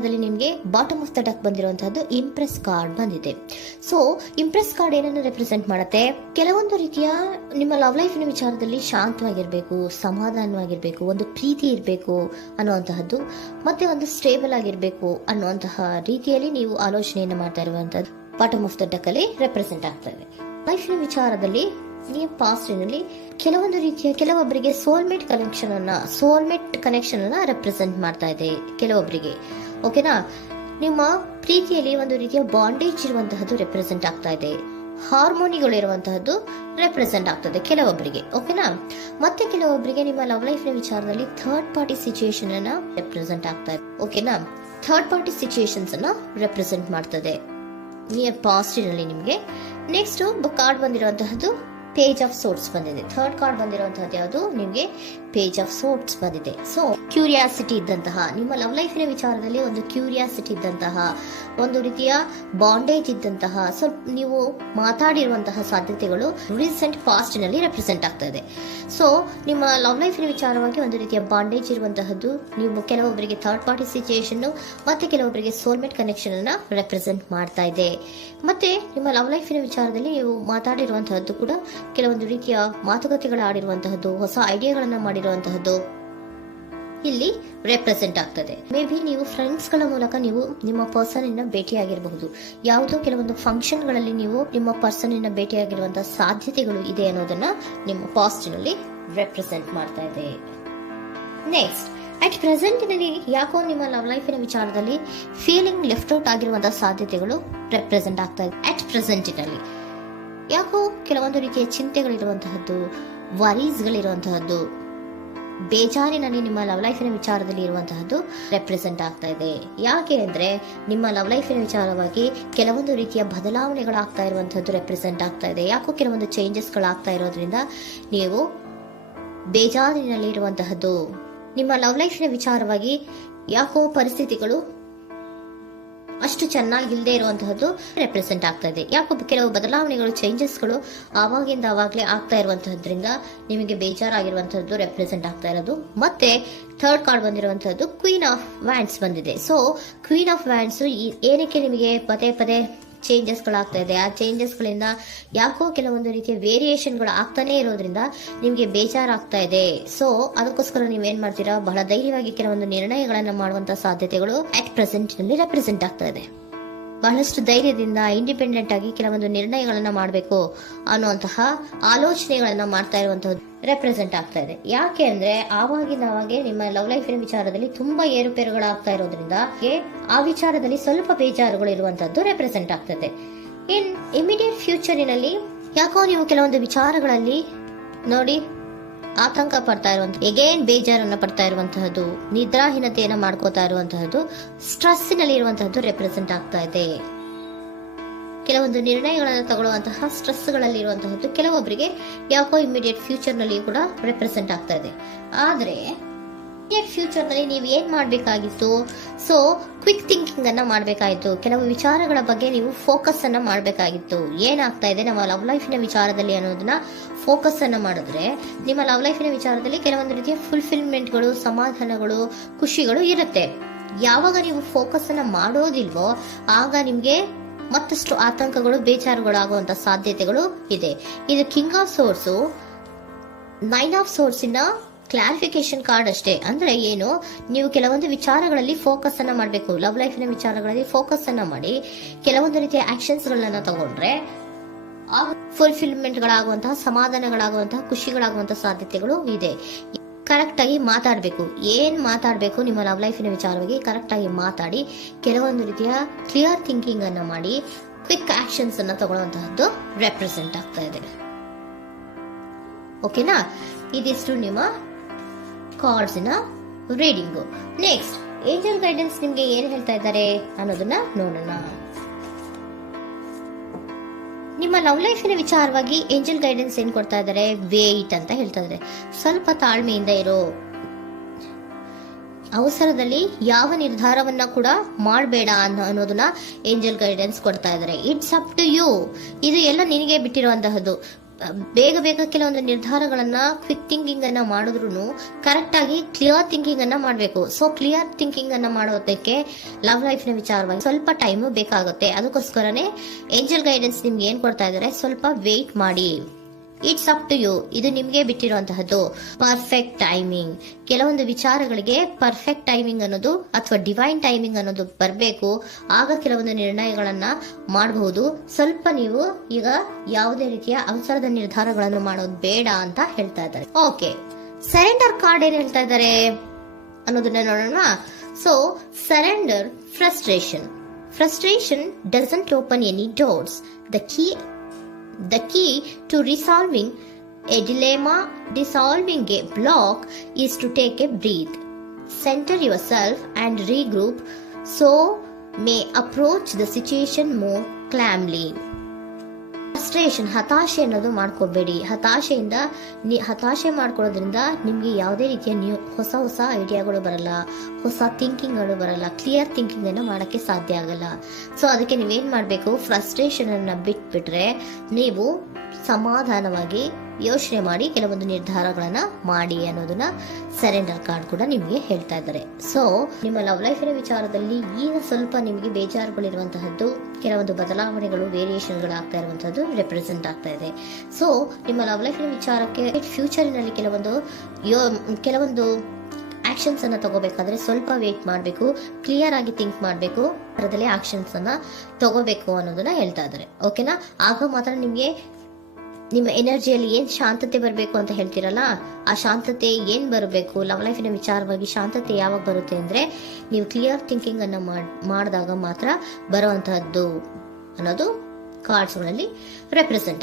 ವಿಚಾರದಲ್ಲಿ ನಿಮಗೆ bottom of the deck ಬಂದಿರುವಂತಹದ್ದು ಇಂಪ್ರೆಸ್ ಕಾರ್ಡ್ ಬಂದಿದೆ. ಸೊ ಇಂಪ್ರೆಸ್ ಕಾರ್ಡ್ ಏನನ್ನು ರೆಪ್ರೆಸೆಂಟ್ ಮಾಡುತ್ತೆ? ಕೆಲವೊಂದು ರೀತಿಯ ನಿಮ್ಮ ಲವ್ ಲೈಫಿನ ವಿಚಾರದಲ್ಲಿ ಶಾಂತವಾಗಿರ್ಬೇಕು, ಸಮಾಧಾನವಾಗಿರ್ಬೇಕು, ಒಂದು ಪ್ರೀತಿ ಇರಬೇಕು ಅನ್ನುವಂತಹದ್ದು, ಮತ್ತೆ ಒಂದು ಸ್ಟೇಬಲ್ ಆಗಿರ್ಬೇಕು ಅನ್ನುವಂತಹ ರೀತಿಯಲ್ಲಿ ನೀವು ಆಲೋಚನೆಯನ್ನು ಮಾಡ್ತಾ ಇರುವಂತಹದ್ದು ಬಾಟಮ್ ಆಫ್ ದ ಡಕ್ ಅಲ್ಲಿ ರೆಪ್ರೆಸೆಂಟ್ ಆಗ್ತದೆ. ಲೈಫಿನ ವಿಚಾರದಲ್ಲಿ ನೀವು ಪಾಸ್ಟಿನಲ್ಲಿ ಕೆಲವೊಂದು ರೀತಿಯ ಕೆಲವೊಬ್ಬರಿಗೆ ಸೋಲ್ಮೇಟ್ ಕನೆಕ್ಷನ್ ಅನ್ನ ರೆಪ್ರೆಸೆಂಟ್ ಮಾಡ್ತಾ ಇದೆ ಕೆಲವೊಬ್ಬರಿಗೆ. ಓಕೆನಾ? ನಿಮ್ಮ ಪ್ರೀತಿಯಲ್ಲಿ ಒಂದು ರೀತಿಯ ಬಾಂಡೇಜ್ ಇರುವಂತಹದ್ದು ರೆಪ್ರೆಸೆಂಟ್ ಆಗ್ತಾ ಇದೆ. ಹಾರ್ಮೋನಿಗಳು ಇರುವಂತಹದ್ದು ರೆಪ್ರೆಸೆಂಟ್ ಆಗ್ತದೆ ಕೆಲವೊಬ್ಬರಿಗೆ. ಓಕೆನಾ? ಮತ್ತೆ ಕೆಲವೊಬ್ಬರಿಗೆ ನಿಮ್ಮ ಲವ್ ಲೈಫ್ ನ ವಿಚಾರದಲ್ಲಿ ಥರ್ಡ್ ಪಾರ್ಟಿ ಸಿಚುಯೇಷನ್ ಅನ್ನ ರೆಪ್ರೆಸೆಂಟ್ ಆಗ್ತಾ ಇದೆ. ಓಕೆನಾ? ಥರ್ಡ್ ಪಾರ್ಟಿ ಸಿಚುಯೇಷನ್ಸ್ ಅನ್ನ ರೆಪ್ರೆಸೆಂಟ್ ಮಾಡ್ತದೆ ನಿಯರ್ ಪಾಸ್ಟಿನಲ್ಲಿ ನಿಮಗೆ. ನೆಕ್ಸ್ಟ್ ಕಾರ್ಡ್ ಬಂದಿರುವಂತಹದ್ದು ಪೇಜ್ ಆಫ್ ಸೋರ್ಟ್ಸ್ ಬಂದಿದೆ. ಥರ್ಡ್ ಕಾರ್ಡ್ ಬಂದಿರುವಂತಹದ್ದು ಯಾವುದು? ನಿಮಗೆ ಪೇಜ್ ಆಫ್ ಸೋರ್ಟ್ಸ್ ಬಂದಿದೆ. ಸೊ ಕ್ಯೂರಿಯಾಸಿಟಿ ಇದ್ದಂತಹ, ನಿಮ್ಮ ಲವ್ ಲೈಫಿನ ವಿಚಾರದಲ್ಲಿ ಒಂದು ಕ್ಯೂರಿಯಾಸಿಟಿ ಇದ್ದಂತಹ, ಒಂದು ರೀತಿಯ ಬಾಂಡೇಜ್ ಇದ್ದಂತಹ, ಸ್ವಲ್ಪ ನೀವು ಮಾತಾಡಿರುವಂತಹ ಸಾಧ್ಯತೆಗಳು ರೀಸೆಂಟ್ ಪಾಸ್ಟ್ ನಲ್ಲಿ ರೆಪ್ರೆಸೆಂಟ್ ಆಗ್ತಾ ಇದೆ. ಸೊ ನಿಮ್ಮ ಲವ್ ಲೈಫಿನ ವಿಚಾರವಾಗಿ ಒಂದು ರೀತಿಯ ಬಾಂಡೇಜ್ ಇರುವಂತಹದ್ದು, ನೀವು ಕೆಲವೊಬ್ಬರಿಗೆ ಥರ್ಡ್ ಪಾರ್ಟಿ ಸಿಚುಯೇಷನ್ ಮತ್ತೆ ಕೆಲವೊಬ್ಬರಿಗೆ ಸೋಲ್ಮೇಟ್ ಕನೆಕ್ಷನ್ ಅನ್ನ ರೆಪ್ರೆಸೆಂಟ್ ಮಾಡ್ತಾ ಇದೆ. ಮತ್ತೆ ನಿಮ್ಮ ಲವ್ ಲೈಫಿನ ವಿಚಾರದಲ್ಲಿ ನೀವು ಮಾತಾಡಿರುವಂತಹದ್ದು ಕೂಡ ಕೆಲವೊಂದು ರೀತಿಯ ಮಾತುಕತೆಗಳು ಆಡಿರುವಂತಹದ್ದು, ಹೊಸ ಐಡಿಯಾಗಳನ್ನ ಮಾಡಿರುವಂತಹದ್ದು ಇಲ್ಲಿ ರೆಪ್ರೆಸೆಂಟ್ ಆಗ್ತದೆ. ಮೇ ಬಿ ನೀವು ಫ್ರೆಂಡ್ಸ್ ಗಳ ಮೂಲಕ ನೀವು ನಿಮ್ಮ ಪರ್ಸನ್ ಅನ್ನ ಭೇಟಿಯಾಗಿರಬಹುದು. ಯಾವುದೋ ಕೆಲವೊಂದು ಫಂಕ್ಷನ್ ಗಳಲ್ಲಿ ನೀವು ನಿಮ್ಮ ಪರ್ಸನ್ ಅನ್ನ ಭೇಟಿಯಾಗಿರುವಂತಹ ಸಾಧ್ಯತೆಗಳು ಇದೆ ಅನ್ನೋದನ್ನ ನಿಮ್ಮ ಪಾಸ್ಟ್ ನಲ್ಲಿ ರೆಪ್ರೆಸೆಂಟ್ ಮಾಡ್ತಾ ಇದೆ. ನೆಕ್ಸ್ಟ್, ಅಟ್ ಪ್ರೆಸೆಂಟ್ ನಲ್ಲಿ ಯಾಕೋ ನಿಮ್ಮ ಲವ್ ಲೈಫಿನ ವಿಚಾರದಲ್ಲಿ ಫೀಲಿಂಗ್ ಲೆಫ್ಟ್ ಔಟ್ ಆಗಿರುವಂತಹ ಸಾಧ್ಯತೆಗಳು ರೆಪ್ರೆಸೆಂಟ್ ಆಗ್ತಾ ಇದೆ. ಅಟ್ ಪ್ರೆಸೆಂಟ್ ನಲ್ಲಿ ಯಾಕೋ ಕೆಲವೊಂದು ರೀತಿಯ ಚಿಂತೆಗಳಿರುವಂತಹದ್ದು, ವರೀಸ್ಗಳಿರುವಂತಹದ್ದು, ಬೇಜಾರಿನಲ್ಲಿ ನಿಮ್ಮ ಲವ್ ಲೈಫಿನ ವಿಚಾರದಲ್ಲಿ ಇರುವಂತಹದ್ದು ರೆಪ್ರೆಸೆಂಟ್ ಆಗ್ತಾ ಇದೆ. ಯಾಕೆ ಅಂದ್ರೆ ನಿಮ್ಮ ಲವ್ ಲೈಫಿನ ವಿಚಾರವಾಗಿ ಕೆಲವೊಂದು ರೀತಿಯ ಬದಲಾವಣೆಗಳಾಗ್ತಾ ಇರುವಂತಹದ್ದು ರೆಪ್ರೆಸೆಂಟ್ ಆಗ್ತಾ ಇದೆ. ಯಾಕೋ ಕೆಲವೊಂದು ಚೇಂಜಸ್ಗಳಾಗ್ತಾ ಇರೋದ್ರಿಂದ ನೀವು ಬೇಜಾರಿನಲ್ಲಿ ಇರುವಂತಹದ್ದು. ನಿಮ್ಮ ಲವ್ ಲೈಫಿನ ವಿಚಾರವಾಗಿ ಯಾಕೋ ಪರಿಸ್ಥಿತಿಗಳು ಅಷ್ಟು ಚೆನ್ನಾಗಿಲ್ಲದೆ ಇರುವಂತಹದ್ದು ರೆಪ್ರೆಸೆಂಟ್ ಆಗ್ತಾ ಇದೆ. ಯಾಕೋ ಕೆಲವು ಬದಲಾವಣೆಗಳು, ಚೇಂಜಸ್ಗಳು ಆವಾಗಿಂದ ಆವಾಗಲೇ ಆಗ್ತಾ ಇರುವಂತಹದ್ರಿಂದ ನಿಮಗೆ ಬೇಜಾರಾಗಿರುವಂತಹದ್ದು ರೆಪ್ರೆಸೆಂಟ್ ಆಗ್ತಾ ಇರೋದು. ಮತ್ತೆ ಥರ್ಡ್ ಕಾರ್ಡ್ ಬಂದಿರುವಂತಹದ್ದು ಕ್ವೀನ್ ಆಫ್ ವ್ಯಾಂಡ್ಸ್ ಬಂದಿದೆ. ಸೊ ಕ್ವೀನ್ ಆಫ್ ವ್ಯಾಂಡ್ಸ್ ಏನಕ್ಕೆ ನಿಮಗೆ ಪದೇ ಪದೇ ಚೇಂಜಸ್ಗಳಾಗ್ತಾ ಇದೆ? ಆ ಚೇಂಜಸ್ಗಳಿಂದ ಯಾಕೋ ಕೆಲವೊಂದು ರೀತಿಯ ವೇರಿಯೇಷನ್ಗಳು ಆಗ್ತಾನೆ ಇರೋದ್ರಿಂದ ನಿಮಗೆ ಬೇಜಾರಾಗ್ತಾ ಇದೆ. ಸೊ ಅದಕ್ಕೋಸ್ಕರ ನೀವೇನ್ ಮಾಡ್ತೀರಾ? ಬಹಳ ಧೈರ್ಯವಾಗಿ ಕೆಲವೊಂದು ನಿರ್ಣಯಗಳನ್ನ ಮಾಡುವಂತಹ ಸಾಧ್ಯತೆಗಳು ಅಟ್ ಪ್ರೆಸೆಂಟ್ ನಲ್ಲಿ ರೆಪ್ರೆಸೆಂಟ್ ಆಗ್ತಾ ಇದೆ. ಬಹಳಷ್ಟು ಧೈರ್ಯದಿಂದ ಇಂಡಿಪೆಂಡೆಂಟ್ ಆಗಿ ಕೆಲವೊಂದು ನಿರ್ಣಯಗಳನ್ನ ಮಾಡಬೇಕು ಅನ್ನುವಂತಹ ಆಲೋಚನೆಗಳನ್ನ ಮಾಡ್ತಾ ಇರುವಂತಹದ್ದು ರೆಪ್ರೆಸೆಂಟ್ ಆಗ್ತಾ ಇದೆ. ಯಾಕೆ ಅಂದ್ರೆ ಆವಾಗಿನವಾಗೆ ನಿಮ್ಮ ಲವ್ ಲೈಫಿನ ವಿಚಾರದಲ್ಲಿ ತುಂಬಾ ಏರುಪೇರುಗಳಾಗ್ತಾ ಇರೋದ್ರಿಂದ ಆ ವಿಚಾರದಲ್ಲಿ ಸ್ವಲ್ಪ ಬೇಜಾರುಗಳು ಇರುವಂತದ್ದು ರೆಪ್ರೆಸೆಂಟ್ ಆಗ್ತದೆ. ಇನ್ ಇಮಿಡಿಯೇಟ್ ಫ್ಯೂಚರಿನಲ್ಲಿ ಯಾಕೋ ನೀವು ಕೆಲವೊಂದು ವಿಚಾರಗಳಲ್ಲಿ ನೋಡಿ ಆತಂಕ ಪಡ್ತಾ ಇರುವಂತಹ, ಎಗೇನ್ ಬೇಜಾರನ್ನ ಪಡ್ತಾ ಇರುವಂತಹದ್ದು, ನಿದ್ರಾಹೀನತೆಯನ್ನ ಮಾಡ್ಕೋತಾ ಇರುವಂತಹದ್ದು, ಸ್ಟ್ರೆಸ್ಸಿನಲ್ಲಿ ಇರುವಂತಹದ್ದು ರೆಪ್ರೆಸೆಂಟ್ ಆಗ್ತಾ ಇದೆ. ಕೆಲವೊಂದು ನಿರ್ಣಯಗಳನ್ನು ತಗೊಳ್ಳುವಂತಹ ಸ್ಟ್ರೆಸ್ಗಳಲ್ಲಿ ಇರುವಂತಹದ್ದು ಕೆಲವೊಬ್ಬರಿಗೆ ಯಾಕೋ ಇಮಿಡಿಯೇಟ್ ಫ್ಯೂಚರ್ ನಲ್ಲಿ ಕೂಡ ರೆಪ್ರೆಸೆಂಟ್ ಆಗ್ತಾ ಇದೆ. ಆದ್ರೆ ಫ್ಯೂಚರ್ ನಲ್ಲಿ ನೀವು ಏನ್ ಮಾಡ್ಬೇಕಾಗಿತ್ತು? ಸೊ ಕ್ವಿಕ್ ಥಿಂಕಿಂಗ್ ಅನ್ನ ಮಾಡ್ಬೇಕಾಗಿತ್ತು. ಕೆಲವು ವಿಚಾರಗಳ ಬಗ್ಗೆ ನೀವು ಫೋಕಸ್ ಅನ್ನ ಮಾಡ್ಬೇಕಾಗಿತ್ತು. ಏನಾಗ್ತಾ ಇದೆ ನಮ್ಮ ಲವ್ ಲೈಫಿನ ವಿಚಾರದಲ್ಲಿ ಅನ್ನೋದನ್ನ ಫೋಕಸ್ ಅನ್ನ ಮಾಡಿದ್ರೆ ನಿಮ್ಮ ಲವ್ ಲೈಫಿನ ವಿಚಾರದಲ್ಲಿ ಕೆಲವೊಂದು ರೀತಿಯ ಫುಲ್ಫಿಲ್ಮೆಂಟ್ಗಳು, ಸಮಾಧಾನಗಳು, ಖುಷಿಗಳು ಇರುತ್ತೆ. ಯಾವಾಗ ನೀವು ಫೋಕಸ್ ಅನ್ನ ಮಾಡೋದಿಲ್ವೋ ಆಗ ನಿಮ್ಗೆ ಮತ್ತಷ್ಟು ಆತಂಕಗಳು, ಬೇಜಾರುಗಳು ಆಗುವಂತ ಸಾಧ್ಯತೆಗಳು ಇದೆ. ಇದು king of swords, nine of swords ಇನ ಕ್ಲಾರಿಫಿಕೇಶನ್ ಕಾರ್ಡ್ ಅಷ್ಟೇ. ಅಂದ್ರೆ ಏನು? ನೀವು ಕೆಲವೊಂದು ವಿಚಾರಗಳಲ್ಲಿ ಫೋಕಸ್ ಅನ್ನ ಮಾಡಬೇಕು. ಲವ್ ಲೈಫಿನ ವಿಚಾರಗಳಲ್ಲಿ ಫೋಕಸ್ ಅನ್ನ ಮಾಡಿ ಕೆಲವೊಂದು ರೀತಿಯ ಆಕ್ಷನ್ಸ್ ಗಳನ್ನ ತಗೊಂಡ್ರೆ ಫುಲ್ಫಿಲ್ಮೆಂಟ್ ಗಳಾಗುವಂತಹ, ಸಮಾಧಾನಗಳಾಗುವಂತಹ, ಖುಷಿಗಳಾಗುವಂತಹ ಸಾಧ್ಯತೆಗಳು ಇದೆ. ಕರೆಕ್ಟ್ ಆಗಿ ಮಾತಾಡಬೇಕು. ಏನ್ ಮಾತಾಡಬೇಕು ನಿಮ್ಮ ಲವ್ ಲೈಫಿನ ವಿಚಾರವಾಗಿ ಕರೆಕ್ಟ್ ಆಗಿ ಮಾತಾಡಿ ಕೆಲವೊಂದು ರೀತಿಯ ಕ್ಲಿಯರ್ ಥಿಂಕಿಂಗ್ ಅನ್ನ ಮಾಡಿ ಕ್ವಿಕ್ ಆಕ್ಷನ್ಸ್ ಅನ್ನ ತಗೊಳ್ಳುವಂತಹದ್ದು ರೆಪ್ರೆಸೆಂಟ್ ಆಗ್ತಾ ಇದೆ. ಓಕೆನಾ? ಇದಿಷ್ಟು ನಿಮ್ಮ ಕಾರ್ಡ್ಸ್ ನ ರೀಡಿಂಗು. ನೆಕ್ಸ್ಟ್, ಏಂಜಲ್ ಗೈಡೆನ್ಸ್ ನಿಮ್ಗೆ ಏನ್ ಹೇಳ್ತಾ ಇದ್ದಾರೆ ಅನ್ನೋದನ್ನ ನೋಡೋಣ. ನಿಮ್ಮ ಲವ್ ಲೈಫಿನ ವಿಚಾರವಾಗಿ ಏಂಜಲ್ ಗೈಡೆನ್ಸ್ ಏನ್ ಕೊಡ್ತಾ ಇದ್ದಾರೆ? ವೇಟ್ ಅಂತ ಹೇಳ್ತಾ ಇದ್ದಾರೆ. ಸ್ವಲ್ಪ ತಾಳ್ಮೆಯಿಂದ ಇರೋ. ಅವಸರದಲ್ಲಿ ಯಾವ ನಿರ್ಧಾರವನ್ನ ಕೂಡ ಮಾಡಬೇಡ ಅನ್ನೋದನ್ನ ಏಂಜಲ್ ಗೈಡೆನ್ಸ್ ಕೊಡ್ತಾ ಇದ್ದಾರೆ. It's up to you. ಇದು ಎಲ್ಲ ನಿನಗೆ ಬಿಟ್ಟಿರುವಂತಹದ್ದು. ಬೇಗ ಬೇಗ ಕೆಲವೊಂದು ನಿರ್ಧಾರಗಳನ್ನ ಕ್ವಿಕ್ ಥಿಂಕಿಂಗ್ ಅನ್ನ ಮಾಡಿದ್ರು ಕರೆಕ್ಟ್ ಆಗಿ ಕ್ಲಿಯರ್ ಥಿಂಕಿಂಗ್ ಅನ್ನ ಮಾಡಬೇಕು. ಸೊ ಕ್ಲಿಯರ್ ಥಿಂಕಿಂಗ್ ಅನ್ನ ಮಾಡೋದಕ್ಕೆ ಲವ್ ಲೈಫ್ ನ ವಿಚಾರವಾಗಿ ಸ್ವಲ್ಪ ಟೈಮ್ ಬೇಕಾಗುತ್ತೆ. ಅದಕ್ಕೋಸ್ಕರನೇ ಏಂಜಲ್ ಗೈಡೆನ್ಸ್ ನಿಮ್ಗೆ ಏನ್ ಕೊಡ್ತಾ ಇದ್ದಾರೆ, ಸ್ವಲ್ಪ ವೇಟ್ ಮಾಡಿ. ಇಟ್ಸ್ ಅಪ್ ಟು ಯು, ಇದು ನಿಮ್ಗೆ ಬಿಟ್ಟಿರುವಂತಹದ್ದು. ಪರ್ಫೆಕ್ಟ್ ಟೈಮಿಂಗ್, ಕೆಲವೊಂದು ವಿಚಾರಗಳಿಗೆ ಪರ್ಫೆಕ್ಟ್ ಟೈಮಿಂಗ್ ಅನ್ನೋದು ಅಥವಾ ಡಿವೈನ್ ಟೈಮಿಂಗ್ ಅನ್ನೋದು ಬರಬೇಕು. ಆಗ ಕೆಲವೊಂದು ನಿರ್ಣಯಗಳನ್ನ ಮಾಡಬಹುದು. ಸ್ವಲ್ಪ ನೀವು ಈಗ ಯಾವುದೇ ರೀತಿಯ ಅವಸರದ ನಿರ್ಧಾರಗಳನ್ನು ಮಾಡೋದು ಬೇಡ ಅಂತ ಹೇಳ್ತಾ ಇದ್ದಾರೆ. ಓಕೆ, ಸರೆಂಡರ್ ಕಾರ್ಡ್ ಏನ್ ಹೇಳ್ತಾ ಇದ್ದಾರೆ ಅನ್ನೋದನ್ನ ನೋಡೋಣ. So surrender frustration doesn't open any doors. The key to resolving a dilemma, dissolving a block, is to take a breath, center yourself and regroup, so may approach the situation more calmly. Frustration, ಹತಾಶೆ ಅನ್ನೋದು ಮಾಡ್ಕೋಬೇಡಿ. ಹತಾಶೆ ಮಾಡ್ಕೊಳ್ಳೋದ್ರಿಂದ ನಿಮ್ಗೆ ಯಾವುದೇ ರೀತಿಯ ಹೊಸ ಐಡಿಯಾಗಳು ಬರಲ್ಲ, ಹೊಸ ಥಿಂಕಿಂಗ್ಗಳು ಬರಲ್ಲ, ಕ್ಲಿಯರ್ ಥಿಂಕಿಂಗ್ ಅನ್ನ ಮಾಡಕ್ಕೆ ಸಾಧ್ಯ ಆಗಲ್ಲ. ಸೊ ಅದಕ್ಕೆ ನೀವೇನ್ ಮಾಡ್ಬೇಕು, ಫ್ರಸ್ಟ್ರೇಷನ್ ಅನ್ನ ಬಿಟ್ಬಿಟ್ರೆ ನೀವು ಸಮಾಧಾನವಾಗಿ ಯೋಚನೆ ಮಾಡಿ ಕೆಲವೊಂದು ನಿರ್ಧಾರಗಳನ್ನ ಮಾಡಿ ಅನ್ನೋದನ್ನ ಸರೆಂಡರ್ ಕಾರ್ಡ್ ಕೂಡ ನಿಮ್ಗೆ ಹೇಳ್ತಾ ಇದ್ದಾರೆ. ಸೊ ನಿಮ್ಮ ಲವ್ ಲೈಫಿನ ವಿಚಾರದಲ್ಲಿ ಈಗ ಸ್ವಲ್ಪ ನಿಮಗೆ ಬೇಜಾರುಗಳಿರುವಂತಹದ್ದು, ಕೆಲವೊಂದು ಬದಲಾವಣೆಗಳು, ವೇರಿಯೇಷನ್ಗಳು ಆಗ್ತಾ ಇರುವಂತಹದ್ದು ರೆಪ್ರೆಸೆಂಟ್ ಆಗ್ತಾ ಇದೆ. ಸೊ ನಿಮ್ಮ ಲವ್ ಲೈಫಿನ ವಿಚಾರಕ್ಕೆ ಫ್ಯೂಚರಿನಲ್ಲಿ ಕೆಲವೊಂದು ಆಕ್ಷನ್ಸ್ ಅನ್ನ ತಗೋಬೇಕಾದ್ರೆ ಸ್ವಲ್ಪ ವೇಟ್ ಮಾಡಬೇಕು, ಕ್ಲಿಯರ್ ಆಗಿ ಥಿಂಕ್ ಮಾಡಬೇಕು, ಅದರಲ್ಲೇ ಆಕ್ಷನ್ಸ್ ಅನ್ನ ತಗೋಬೇಕು ಅನ್ನೋದನ್ನ ಹೇಳ್ತಾ ಇದ್ದಾರೆ. ಓಕೆನಾ? ಆಗ ಮಾತ್ರ ನಿಮ್ಗೆ ನಿಮ್ಮ ಎನರ್ಜಿಯಲ್ಲಿ ಏನ್ ಶಾಂತತೆ ಬರಬೇಕು ಅಂತ ಹೇಳ್ತೀರಲ್ಲ, ಆ ಶಾಂತತೆ ಏನ್ ಬರಬೇಕು, ಲವ್ ಲೈಫಿನ ವಿಚಾರವಾಗಿ ಶಾಂತತೆ ಯಾವಾಗ ಬರುತ್ತೆ ಅಂದ್ರೆ ನೀವು ಕ್ಲಿಯರ್ ಥಿಂಕಿಂಗ್ ಅನ್ನ ಮಾಡಿದಾಗ ಮಾತ್ರ ಬರುವಂತಹದ್ದು ಅನ್ನೋದು ಕಾರ್ಡ್ಸ್ ಗಳಲ್ಲಿ ರೆಪ್ರೆಸೆಂಟ್